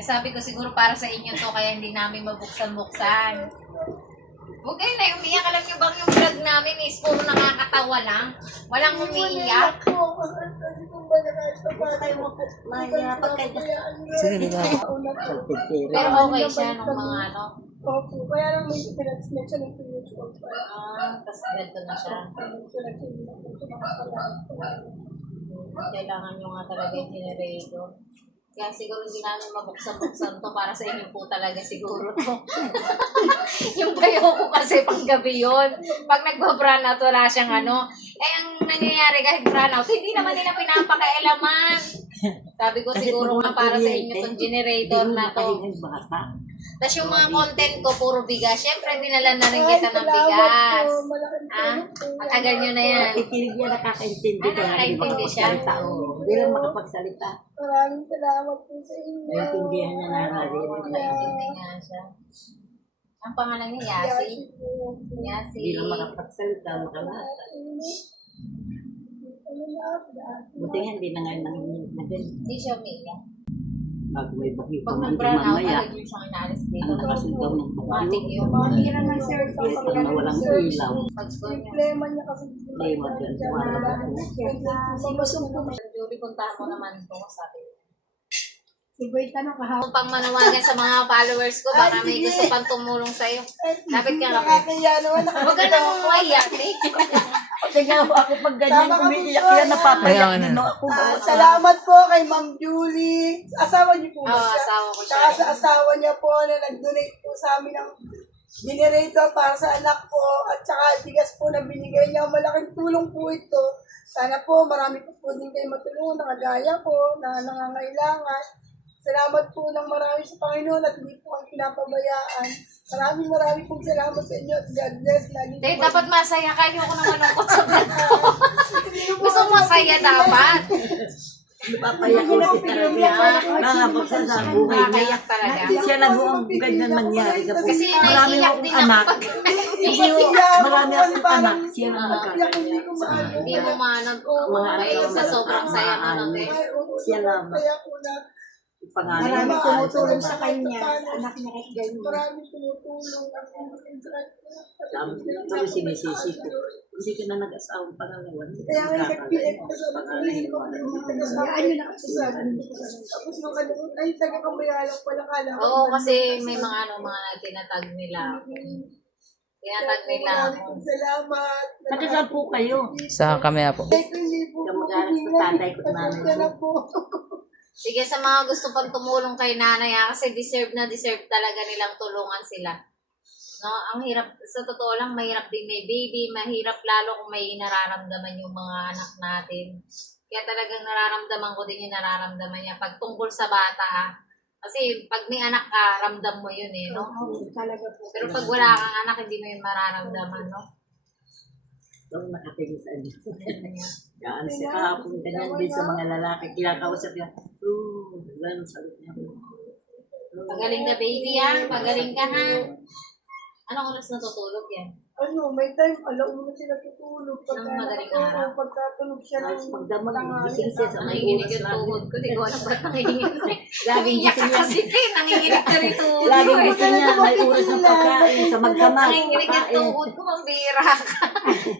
Eh sabi ko siguro para sa inyo to, kaya hindi namin mabuksan-buksan. Huwag kayo na umiyak. Alam niyo bang yung vlog namin is puro nakakatawa lang? Walang umiiyak. Sige, diba? Pero okay siya nung mga ano. Opo, kaya lang may pinag-snap siya ng 2 years old pa. Tapos ganito na siya. Kailangan nyo nga talaga yung generator. Kaya siguro hindi namin mabuksan-buksan to para sa inyo po talaga siguro to. Yung bayo ko kasi pang gabi yun. Pag nagpa-brownout, wala siyang ano. Eh, ang nangyayari kahit brownout, hindi naman nila pinapakailaman. Sabi ko siguro nga para sa inyo tong generator na to. Tapos yung mga content ko, puro bigas. Siyempre, dinala na rin kita ng bigas. Matagal nyo na yan. Nakikinig niya, nakakaintindi ka. Nakakaintindi siya. Hindi lang makapagsalita. Maraming salamat po sa inyo. Naintindihan niya na naririnig. Naintindi nga siya. Ang pangalan niya, Yasi. Yasi. Hindi lang makapagsalita, makalata. Buti nga, hindi na ngayon nanginginig na din. Hindi siya umiiyak. Bago may bagyo pa Pag man, nag-brown out, mamaya. agad yung siyang inaalis dito. Ang nakasundaw ng pagkalo. Matik yun. Mahira na sir. Pag na walang ilaw. Pag-score niya. Problema niya kasi. Lewat yan. Sinusumpong. Julie, puntahan mo naman ito, sabi ko. Sigway tanong kahapon. Kung pang manawagan sa mga followers ko, baka may gusto pang tumulong sa'yo. Lapit ka lang. Nakakaya naman. Huwag ka nang umayak, eh. Tingnan mo ako pag ganyan, umiiyak yan, napapayak din ako. Salamat po kay Ma'am Julie. Asawa niyo po Oo, siya. asawa ko siya. Saka sa asawa niya po na nag-donate po sa amin ng generator para sa anak ko at saka bigas po na binigay niya. Malaking tulong po ito. Sana po marami po din kayo matulungan na kagaya ko na nangangailangan. Salamat po ng marami sa Panginoon at hindi po ang pinapabayaan. Maraming pong salamat sa inyo at God bless. Dahil dapat masaya ka, ayoko na malungkot sa vlog ko. Gusto mo masaya dapat. Napapayak ko si talaga. Nakapagsan sa buhay niya. Nakakayak talaga. Siya lang ho ang ganyan nangyari. Kasi marami naiiyak akong din ako anak. pag Marami akong anak. Siya lang magkakaroon. hindi mo maanong sa sobrang saya mo. Siya lang. Pangalan. Marami tumutulong sa kanya. Anak niya kahit ganyan. Marami tumutulong. Pero sinisisi ko. Hindi ka na nag-asawang pangalawan. Kaya nga nag-PF ko sa pagkakalin ko. Hayaan nyo na kasi sa tapos nung ano, ay taga-kambayalang pala kala. Oo, kasi may mga mga tinatag nila. Tinatag nila. Maraming salamat. Nagkasal po kayo. Sa kamaya po. Hindi po. Kamag-anak sa tatay ko at nanay ko. Sige, sa mga gusto pang tumulong kay nanay, kasi deserve na deserve talaga nilang tulungan sila. No, ang hirap, sa totoo lang, mahirap din may baby, mahirap lalo kung may nararamdaman yung mga anak natin. Kaya talagang nararamdaman ko din yung nararamdaman niya pag tungkol sa bata. Kasi pag may anak ka, ramdam mo yun eh, no? Talaga po. Pero pag wala kang anak, hindi mo yun mararamdaman, no? Doon nakatingin sa inyo. Yan, siya kahapon ganyan din sa mga lalaki. Kinakausap niya. Gano'n sagot niya. Pagaling ka, baby, ha? Pagaling ka, ha? Anong oras natutulog yan? Ano, may time, alauna sila tutulog. Nang madaling araw. Pagkatulog siya Tapos ng pagdamag, gising siya sa may Nanginginig oras yung lang. tuhod ko. Di ko alam ba't nanginginig. Laging Umiyak gising ka yan. kasi, te. Nanginginig ka rin tuhod ko. Laging eh. gising niya, may oras ng pagkain sa magdamag. Nanginginig yung Pagkain. tuhod ko. Pambira ka.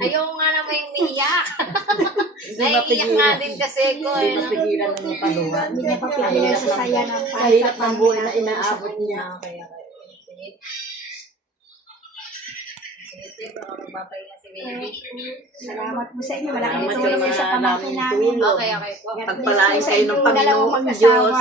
Ayaw nga naman yung umiiyak. Hindi Naiiyak mapigilan. nga din kasi ko. Hindi mapigilan ng paluha. Hindi niya papigilan sa saya ng Sa hirap ng buhay na inaabot niya. Kaya. Sige. Sige, baka magbabay na si baby. Salamat po sa inyo. Malaking Salamat tulong sa sa mga pamangkin naming namin. tulong. Okay, okay po. Pagpalain kayo ng Dalawang Panginoon mag-asawa. Diyos.